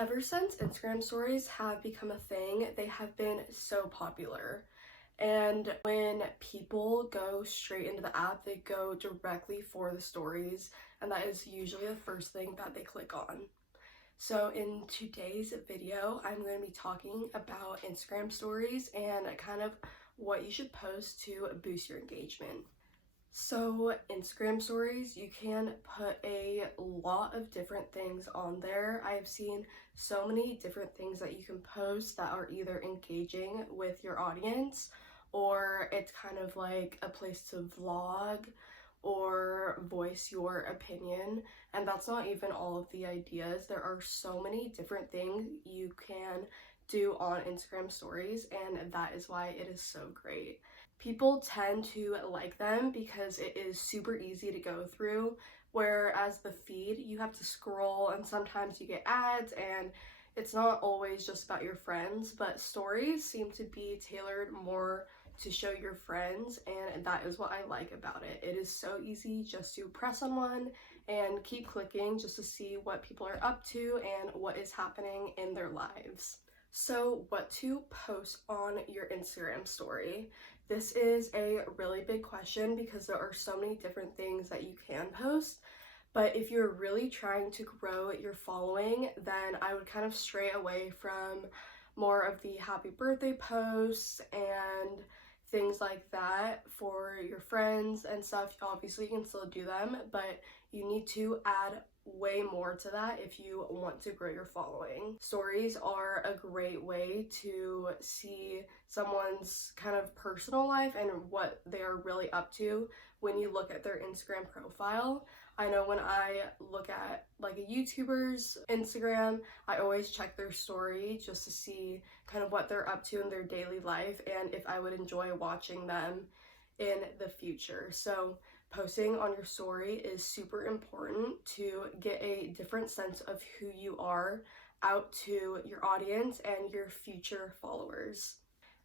Ever since Instagram stories have become a thing, they have been so popular. And when people go straight into the app, they go directly for the stories, and that is usually the first thing that they click on. So in today's video, I'm going to be talking about Instagram stories and kind of what you should post to boost your engagement. So Instagram stories, you can put a lot of different things on there. I've seen so many different things that you can post that are either engaging with your audience, or it's kind of like a place to vlog or voice your opinion. And that's not even all of the ideas. There are so many different things you can do on Instagram stories, and that is why it is so great. People tend to like them because it is super easy to go through, whereas the feed, you have to scroll and sometimes you get ads, and it's not always just about your friends, but stories seem to be tailored more to show your friends, and that is what I like about it. It is so easy just to press on one and keep clicking just to see what people are up to and what is happening in their lives. So what to post on your Instagram story? This is a really big question because there are so many different things that you can post. But if you're really trying to grow your following, then I would kind of stray away from more of the happy birthday posts and things like that for your friends and stuff. Obviously, you can still do them, but you need to add way more to that if you want to grow your following. Stories are a great way to see someone's kind of personal life and what they are really up to when you look at their Instagram profile. I know when I look at like a YouTuber's Instagram, I always check their story just to see kind of what they're up to in their daily life and if I would enjoy watching them in the future. So posting on your story is super important to get a different sense of who you are out to your audience and your future followers.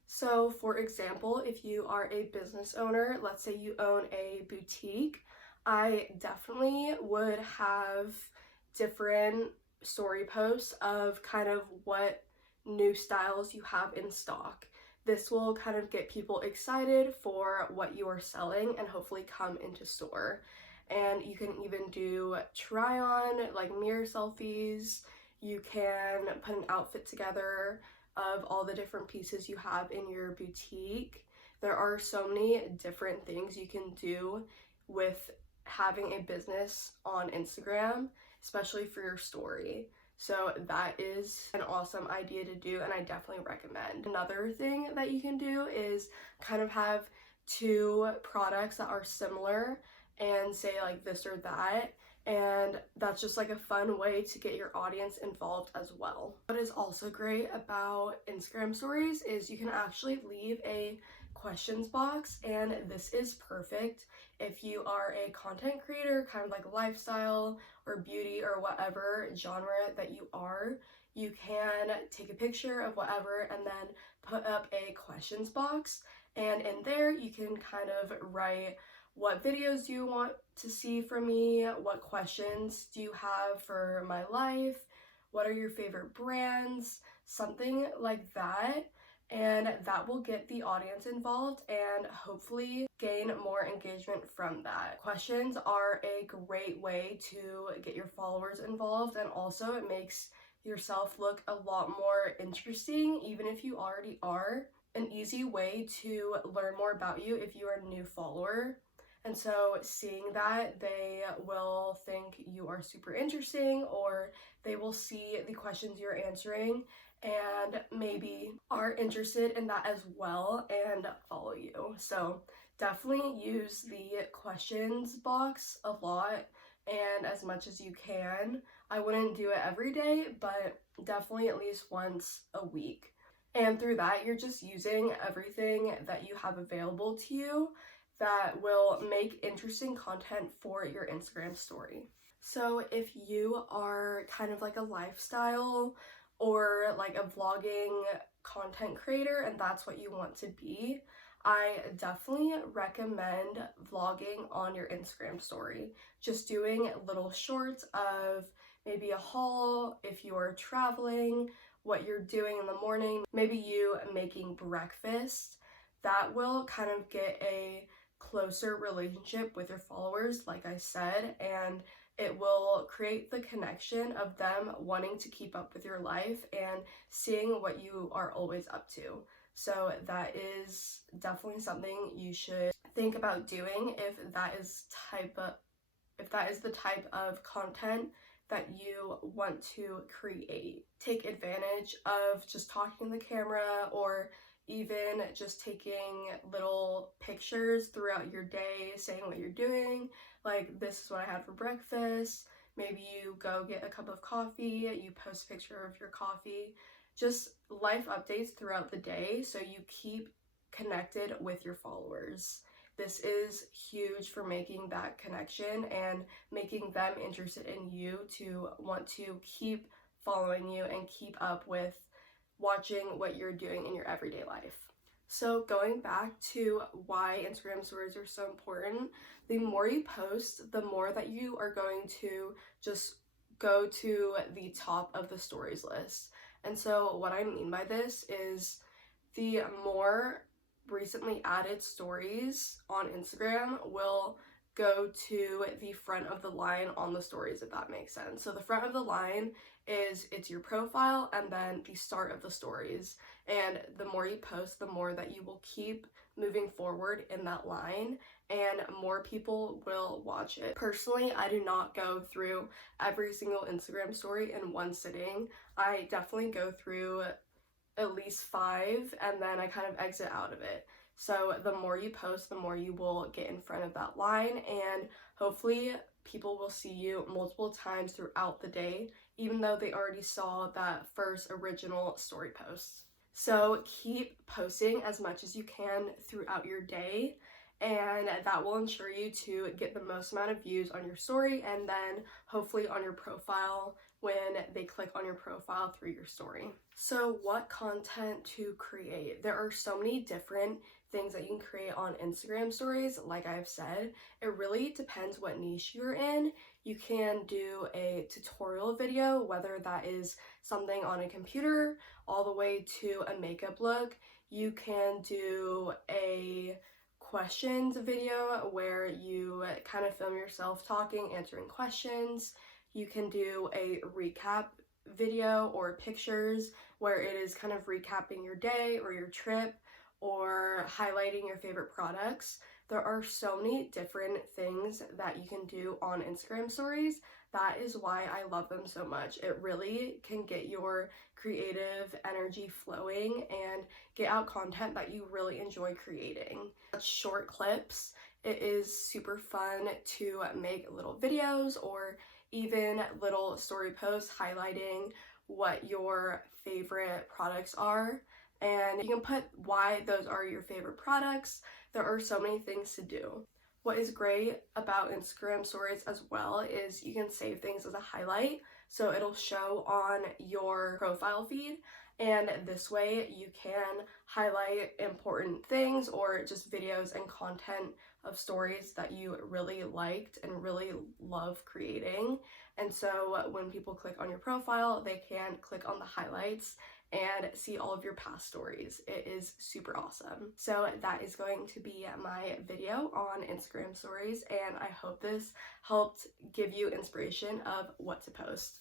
So for example, if you are a business owner, let's say you own a boutique, I definitely would have different story posts of kind of what new styles you have in stock. This will kind of get people excited for what you are selling and hopefully come into store. And you can even do try on, like mirror selfies. You can put an outfit together of all the different pieces you have in your boutique. There are so many different things you can do with having a business on Instagram, especially for your story. So that is an awesome idea to do, and I definitely recommend. Another thing that you can do is kind of have two products that are similar and say like this or that, and that's just like a fun way to get your audience involved as well. What is also great about Instagram stories is you can actually leave a questions box, and this is perfect if you are a content creator, kind of like lifestyle or beauty or whatever genre that you are. You can take a picture of whatever and then put up a questions box, and in there you can kind of write what videos do you want to see from me, what questions do you have for my life, what are your favorite brands, something like that. And that will get the audience involved and hopefully gain more engagement from that. Questions are a great way to get your followers involved, and also it makes yourself look a lot more interesting, even if you already are. An easy way to learn more about you if you are a new follower. And so seeing that, they will think you are super interesting, or they will see the questions you're answering and maybe are interested in that as well and follow you. So definitely use the questions box a lot and as much as you can. I wouldn't do it every day, but definitely at least once a week. And through that, you're just using everything that you have available to you that will make interesting content for your Instagram story. So if you are kind of like a lifestyle or like a vlogging content creator and that's what you want to be, I definitely recommend vlogging on your Instagram story. Just doing little shorts of maybe a haul, if you're traveling, what you're doing in the morning, maybe you making breakfast. That will kind of get a closer relationship with your followers, like I said, and it will create the connection of them wanting to keep up with your life and seeing what you are always up to. So that is definitely something you should think about doing if that is the type of content that you want to create. Take advantage of just talking to the camera, or even just taking little pictures throughout your day saying what you're doing, like this is what I had for breakfast. Maybe you go get a cup of coffee, you post a picture of your coffee. Just life updates throughout the day so you keep connected with your followers. This is huge for making that connection and making them interested in you to want to keep following you and keep up with watching what you're doing in your everyday life. So going back to why Instagram stories are so important, the more you post, the more that you are going to just go to the top of the stories list. And so what I mean by this is the more recently added stories on Instagram will go to the front of the line on the stories, if that makes sense. So the front of the line is it's your profile and then the start of the stories. And the more you post, the more that you will keep moving forward in that line and more people will watch it. Personally, I do not go through every single Instagram story in one sitting. I definitely go through at least 5 and then I kind of exit out of it. So the more you post, the more you will get in front of that line, and hopefully people will see you multiple times throughout the day, even though they already saw that first original story post. So keep posting as much as you can throughout your day, and that will ensure you to get the most amount of views on your story and then hopefully on your profile when they click on your profile through your story. So what content to create? There are so many different things that you can create on Instagram stories. Like I've said, it really depends what niche you're in. You can do a tutorial video, whether that is something on a computer all the way to a makeup look. You can do a questions video where you kind of film yourself talking, answering questions. You can do a recap video or pictures where it is kind of recapping your day or your trip or highlighting your favorite products. There are so many different things that you can do on Instagram stories. That is why I love them so much. It really can get your creative energy flowing and get out content that you really enjoy creating. Short clips. It is super fun to make little videos or even little story posts highlighting what your favorite products are, and you can put why those are your favorite products. There are so many things to do. What is great about Instagram stories as well is you can save things as a highlight, so it'll show on your profile feed, and this way you can highlight important things or just videos and content of stories that you really liked and really love creating. And so when people click on your profile, they can click on the highlights and see all of your past stories. It is super awesome. So that is going to be my video on Instagram stories, and I hope this helped give you inspiration of what to post.